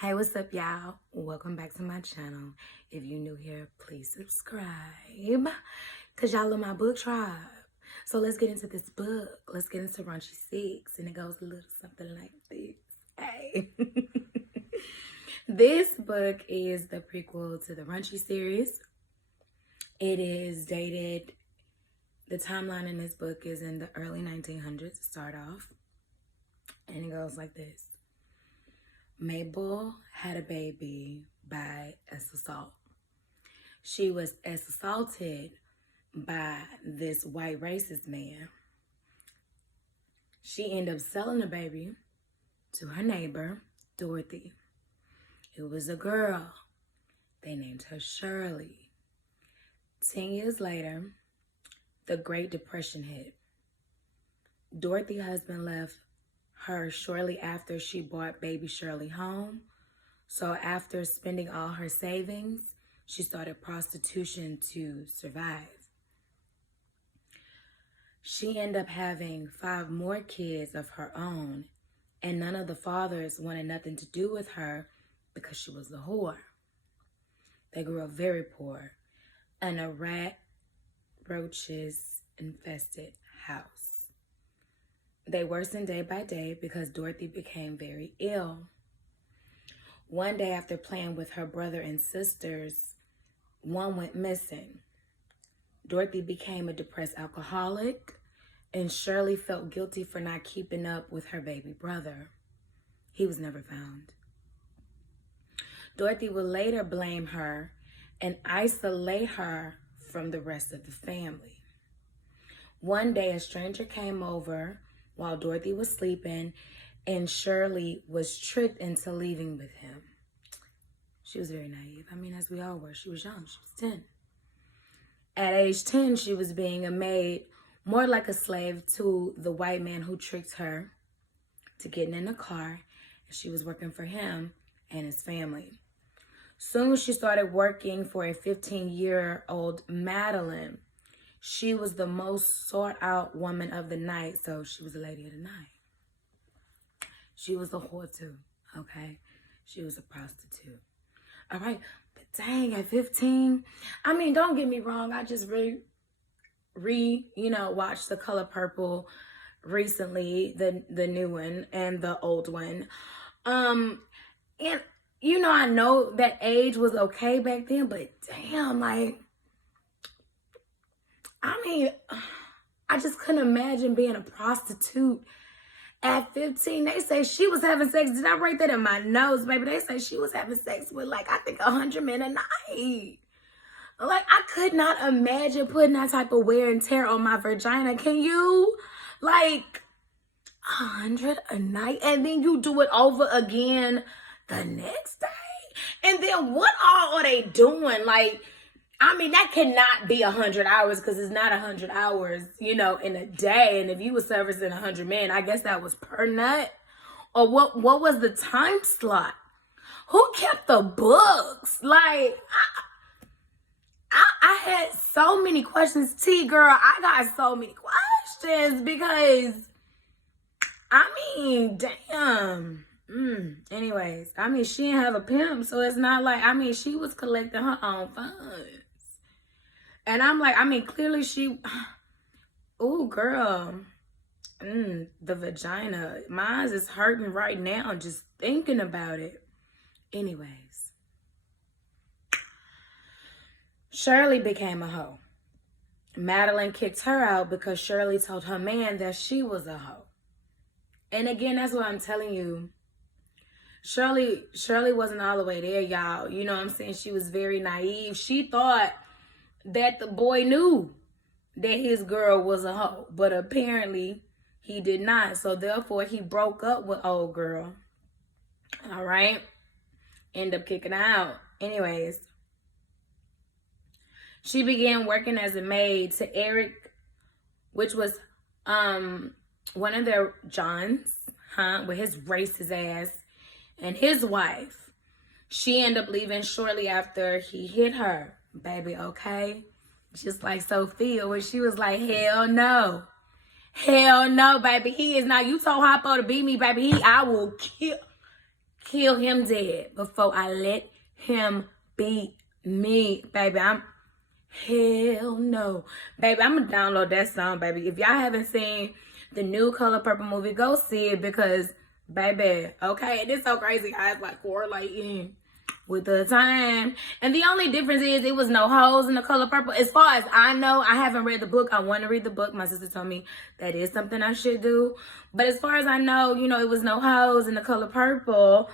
Hey, what's up, y'all? Welcome back to my channel. If you're new here, please subscribe, because y'all are my book tribe. So let's get into this book. Let's get into Raunchy 6, and it goes a little something like this. Hey. This book is the prequel to the Raunchy series. It is dated, the timeline in this book is in the early 1900s to start off. And it goes like this. Mabel had a baby by assault. She was assaulted by this white racist man. She ended up selling the baby to her neighbor, Dorothy. It was a girl. They named her Shirley. 10 years later, the Great Depression hit. Dorothy's husband left her shortly after she brought baby Shirley home. So after spending all her savings, she started prostitution to survive. She ended up having 5 more kids of her own, and none of the fathers wanted nothing to do with her because she was a whore. They grew up very poor in a rat, roaches infested house. They worsened day by day because Dorothy became very ill. One day, after playing with her brother and sisters, one went missing. Dorothy became a depressed alcoholic, and Shirley felt guilty for not keeping up with her baby brother. He was never found. Dorothy would later blame her and isolate her from the rest of the family. One day, a stranger came over while Dorothy was sleeping, and Shirley was tricked into leaving with him. She was very naive. I mean, as we all were. She was young. She was 10. At age 10, she was being a maid, more like a slave to the white man who tricked her to getting in a car, and she was working for him and his family. Soon, she started working for a 15-year-old Madeline. She was the most sought-out woman of the night, so she was a lady of the night. She was a whore too, okay? She was a prostitute. All right, but dang, at 15, I mean, don't get me wrong, I just watched The Color Purple recently, the new one and the old one. And I know that age was okay back then, but damn, like, I mean, I just couldn't imagine being a prostitute at 15. They say she was having sex. Did I write that in my notes, baby? They say she was having sex with, like, I think 100 men a night. Like, I could not imagine putting that type of wear and tear on my vagina. Can you? Like, 100 a night, and then you do it over again the next day? And then what all are they doing? Like, I mean, that cannot be 100 hours because it's not 100 hours, in a day. And if you were servicing 100 men, I guess that was per nut. Or what was the time slot? Who kept the books? Like, I had so many questions. Girl, I got so many questions because, I mean, damn. Anyways, I mean, she didn't have a pimp, so it's not like, I mean, she was collecting her own funds. And I'm like, I mean, clearly she, oh, girl, the vagina. Mine is hurting right now just thinking about it. Anyways, Shirley became a hoe. Madeline kicked her out because Shirley told her man that she was a hoe. And again, that's what I'm telling you. Shirley wasn't all the way there, y'all. You know what I'm saying? She was very naive. She thought that the boy knew that his girl was a hoe, but apparently he did not. So therefore, he broke up with old girl. All right? End up kicking her out. Anyways, she began working as a maid to Eric, which was one of their Johns, with his racist ass, and his wife. She ended up leaving shortly after he hit her. Baby, okay? Just like Sophia, when she was like, hell no. Hell no, baby. He is not. You told Hoppo to beat me, baby. I will kill him dead before I let him beat me, baby. Hell no. Baby, I'm gonna download that song, baby. If y'all haven't seen the new Color Purple movie, go see it because, baby, okay, it is so crazy how it's like correlating with the time. And the only difference is it was no hoes in the Color Purple. As far as I know, I haven't read the book. I want to read the book. My sister told me that is something I should do. But as far as I know, you know, it was no hoes in the Color Purple.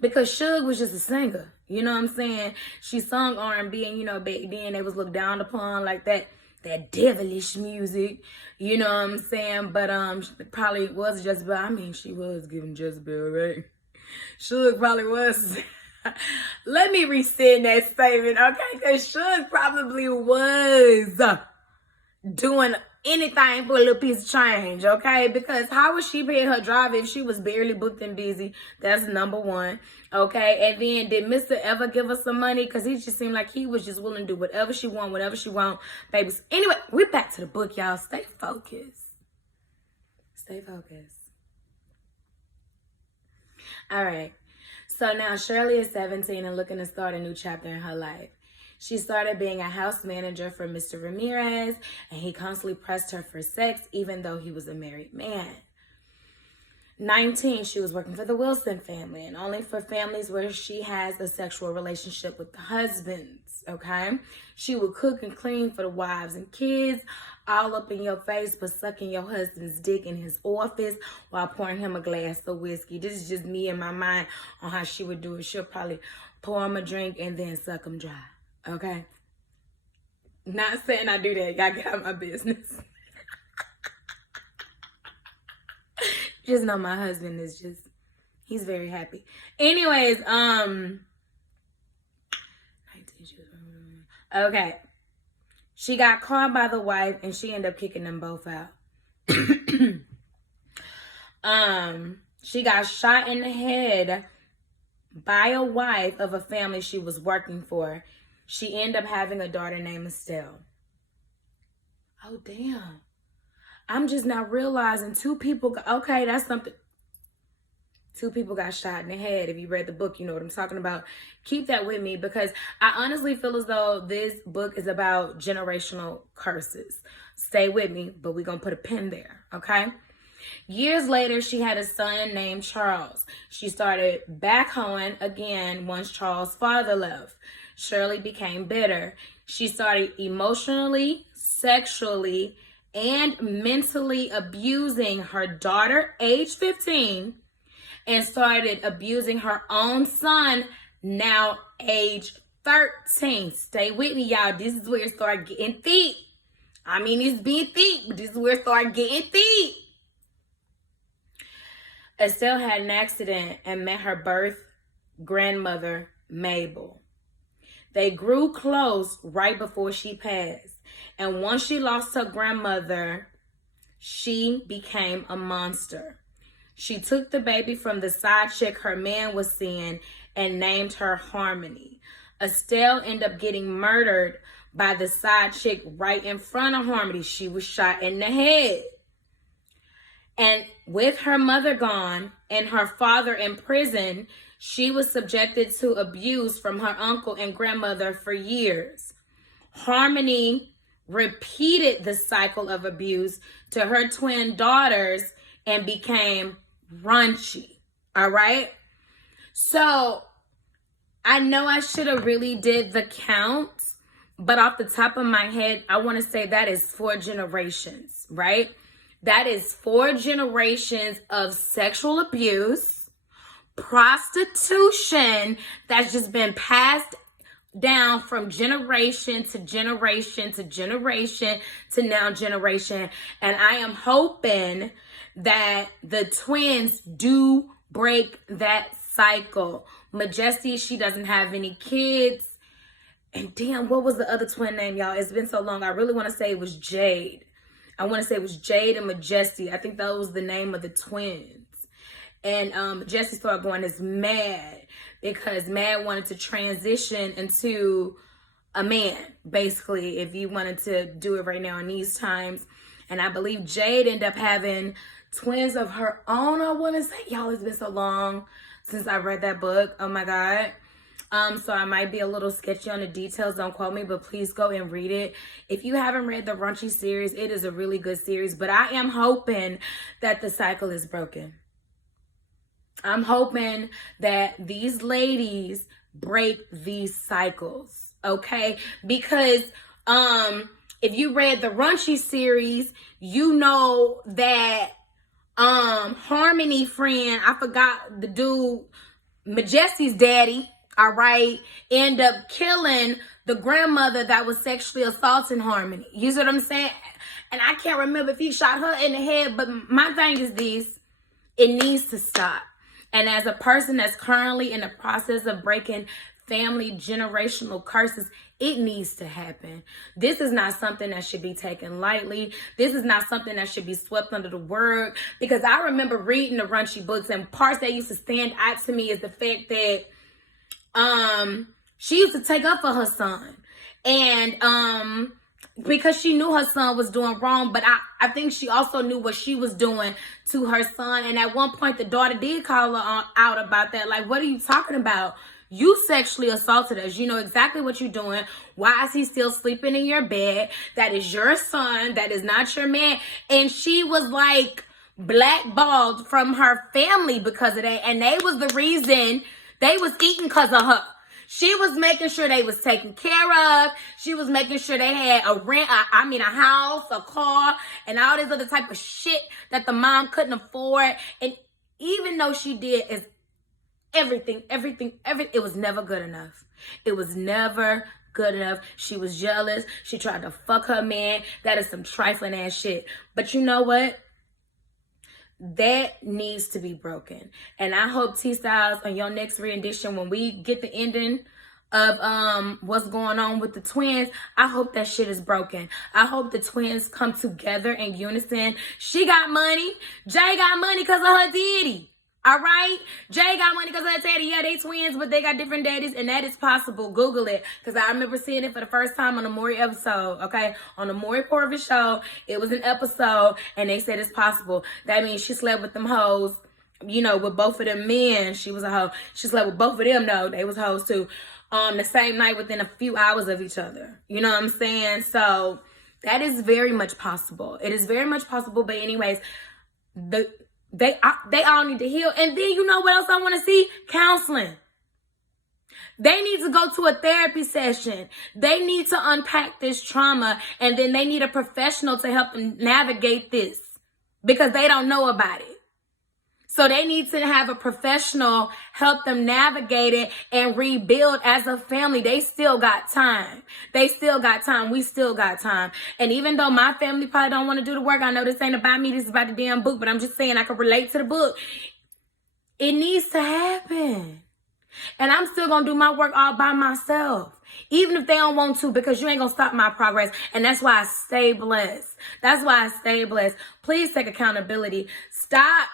Because Suge was just a singer. You know what I'm saying? She sung R&B, and, you know, back then they was looked down upon like that devilish music. You know what I'm saying? But probably was Jezebel. I mean, she was giving Jezebel, right? Suge probably was. Let me rescind that statement, okay? Because Suge probably was doing anything for a little piece of change, okay? Because how was she paying her driver if she was barely booked and busy? That's number one, okay? And then did Mr. ever give her some money? Because he just seemed like he was just willing to do whatever she want, babies. Anyway, we're back to the book, y'all. Stay focused. Stay focused. All right. So now Shirley is 17 and looking to start a new chapter in her life. She started being a house manager for Mr. Ramirez, and he constantly pressed her for sex, even though he was a married man. 19, she was working for the Wilson family, and only for families where she has a sexual relationship with the husbands, okay? She would cook and clean for the wives and kids, all up in your face, but sucking your husband's dick in his office while pouring him a glass of whiskey. This is just me in my mind on how she would do it. She'll probably pour him a drink and then suck him dry. Okay? Not saying I do that. Y'all get out of my business. Just know my husband is just, he's very happy. Anyways, okay. She got caught by the wife and she ended up kicking them both out. She got shot in the head by a wife of a family she was working for. She ended up having a daughter named Estelle. Oh, damn. I'm just now realizing two people, okay, that's something. Two people got shot in the head. If you read the book, you know what I'm talking about. Keep that with me because I honestly feel as though this book is about generational curses. Stay with me, but we're going to put a pin there, okay? Years later, she had a son named Charles. She started backhoeing again once Charles' father left. Shirley became bitter. She started emotionally, sexually, and mentally abusing her daughter, age 15, and started abusing her own son, now age 13. Stay with me, y'all. This is where it started getting thick. I mean, it's being thick, but this is where it started getting thick. Estelle had an accident and met her birth grandmother, Mabel. They grew close right before she passed. And once she lost her grandmother, she became a monster. She took the baby from the side chick her man was seeing and named her Harmony. Estelle ended up getting murdered by the side chick right in front of Harmony. She was shot in the head. And with her mother gone and her father in prison, she was subjected to abuse from her uncle and grandmother for years. Harmony repeated the cycle of abuse to her twin daughters and became raunchy. All right? So I know I should have really did the count, but off the top of my head, I want to say that is 4 generations, right? That is 4 generations of sexual abuse, prostitution that's just been passed down from generation to generation to generation to now generation. And I am hoping that the twins do break that cycle. Majesty, she doesn't have any kids. And damn, what was the other twin name, y'all? It's been so long. I really want to say it was Jade. I want to say it was Jade and Majesty. I think that was the name of the twins. And Majesty started going as Mad because Mad wanted to transition into a man, basically, if you wanted to do it right now in these times. And I believe Jade ended up having twins of her own, I want to say. Y'all, it's been so long since I read that book. Oh my God. So I might be a little sketchy on the details. Don't quote me, but please go and read it. If you haven't read the Raunchy series, it is a really good series. But I am hoping that the cycle is broken. I'm hoping that these ladies break these cycles, okay? Because if you read the Raunchy series, you know that Harmony friend, I forgot the dude, Majesty's daddy, all right, end up killing the grandmother that was sexually assaulting Harmony. You see what I'm saying? And I can't remember if he shot her in the head, but my thing is this: it needs to stop. And as a person that's currently in the process of breaking family generational curses, it needs to happen. This is not something that should be taken lightly. This is not something that should be swept under the rug. Because I remember reading the Raunchy books, and parts that used to stand out to me is the fact that she used to take up for her son. And because she knew her son was doing wrong, but I think she also knew what she was doing to her son. And at one point, the daughter did call her out about that. Like, what are you talking about? You sexually assaulted us. You know exactly what you're doing. Why is he still sleeping in your bed? That is your son. That is not your man. And she was like blackballed from her family because of that. And they was the reason they was eating because of her. She was making sure they was taken care of. She was making sure they had a house, a car, and all this other type of shit that the mom couldn't afford. And even though she did is everything, it was never good enough. It was never good enough. She was jealous. She tried to fuck her man. That is some trifling ass shit. But you know what? That needs to be broken. And I hope T.Styles on your next rendition, when we get the ending of what's going on with the twins, I hope that shit is broken. I hope the twins come together in unison. She got money. Jay got money because of her daddy. All right? Jay got money because of her daddy. Yeah, they twins, but they got different daddies, and that is possible. Google it, because I remember seeing it for the first time on the Maury episode, okay? On the Maury Porvis show, it was an episode, and they said it's possible. That means she slept with them hoes, you know, with both of them men. She was a hoe. She slept with both of them, though. They was hoes, too. The same night within a few hours of each other. You know what I'm saying? So that is very much possible. It is very much possible, but anyways, they all need to heal. And then you know what else I want to see? Counseling. They need to go to a therapy session. They need to unpack this trauma, and then they need a professional to help them navigate this because they don't know about it. So they need to have a professional help them navigate it and rebuild as a family. They still got time. They still got time. We still got time. And even though my family probably don't want to do the work, I know this ain't about me. This is about the damn book, but I'm just saying I can relate to the book. It needs to happen. And I'm still going to do my work all by myself. Even if they don't want to, because you ain't going to stop my progress. And that's why I stay blessed. That's why I stay blessed. Please take accountability. Stop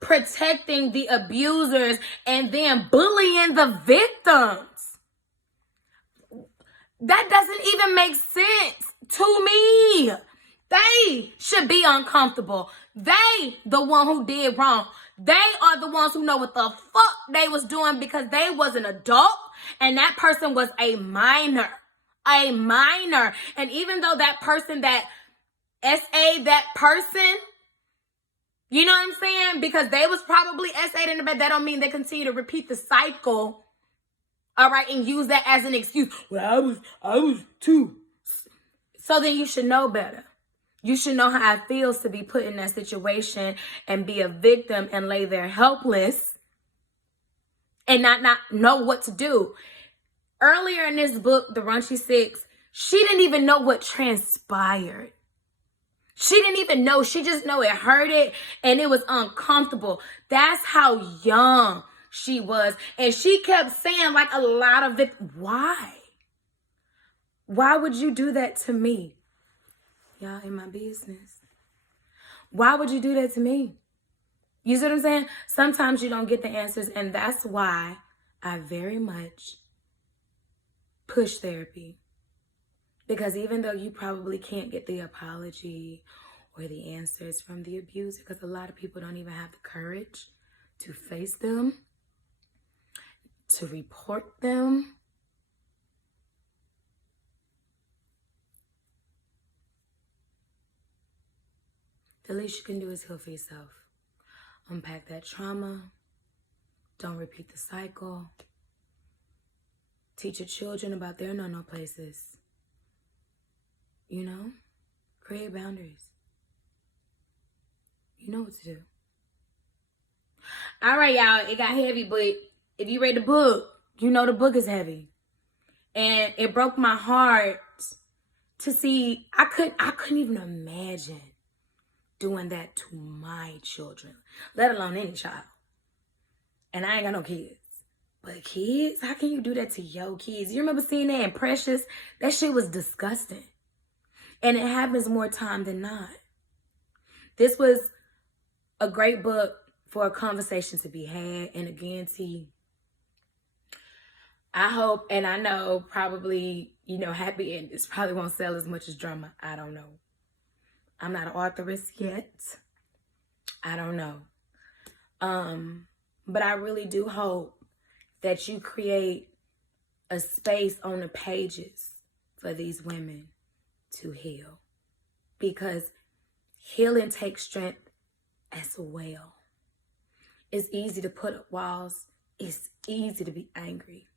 protecting the abusers and then bullying the victims. That doesn't even make sense to me. They should be uncomfortable. They the one who did wrong. They are the ones who know what the fuck they was doing, because they was an adult and that person was a minor. A minor. And even though that person that SA'd that person, you know what I'm saying? Because they was probably SA'd in the bed, that don't mean they continue to repeat the cycle. All right, and use that as an excuse. Well, I was too. So then you should know better. You should know how it feels to be put in that situation and be a victim and lay there helpless and not know what to do. Earlier in this book, The Raunchy 6, she didn't even know what transpired. She didn't even know. She just know it hurted and it was uncomfortable. That's how young she was. And she kept saying, like, a lot of it. Why? Why would you do that to me? Y'all in my business. Why would you do that to me? You see what I'm saying? Sometimes you don't get the answers, and that's why I very much push therapy. Because even though you probably can't get the apology or the answers from the abuser, because a lot of people don't even have the courage to face them, to report them. The least you can do is heal for yourself. Unpack that trauma. Don't repeat the cycle. Teach your children about their no-no places. You know? Create boundaries. You know what to do. All right, y'all. It got heavy, but if you read the book, you know the book is heavy. And it broke my heart to see. I couldn't even imagine doing that to my children, let alone any child. And I ain't got no kids. But kids, how can you do that to your kids? You remember seeing that in Precious? That shit was disgusting. And it happens more time than not. This was a great book for a conversation to be had. And again, T, I hope, and I know probably, happy endings probably won't sell as much as drama. I don't know. I'm not an authoress yet. I don't know. But I really do hope that you create a space on the pages for these women to heal. Because healing takes strength as well. It's easy to put up walls. It's easy to be angry.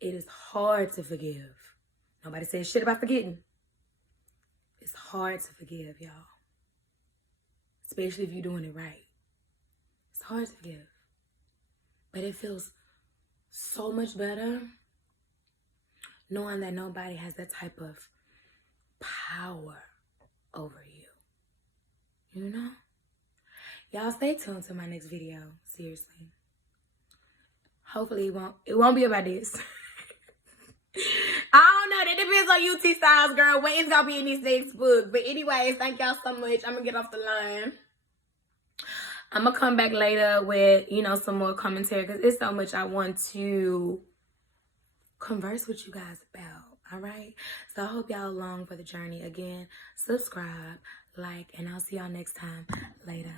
It is hard to forgive. Nobody says shit about forgetting. It's hard to forgive, y'all. Especially if you're doing it right. It's hard to forgive. But it feels so much better knowing that nobody has that type of power over you. You know? Y'all stay tuned to my next video. Seriously. Hopefully it won't be about this. I don't know. That depends on you, T.Styles, girl. What is gonna be in this next book? But anyways, thank y'all so much. I'm gonna get off the line. I'm gonna come back later with, some more commentary, because it's so much I want to converse with you guys about. All right? So I hope y'all along for the journey. Again, subscribe, like, and I'll see y'all next time. Later.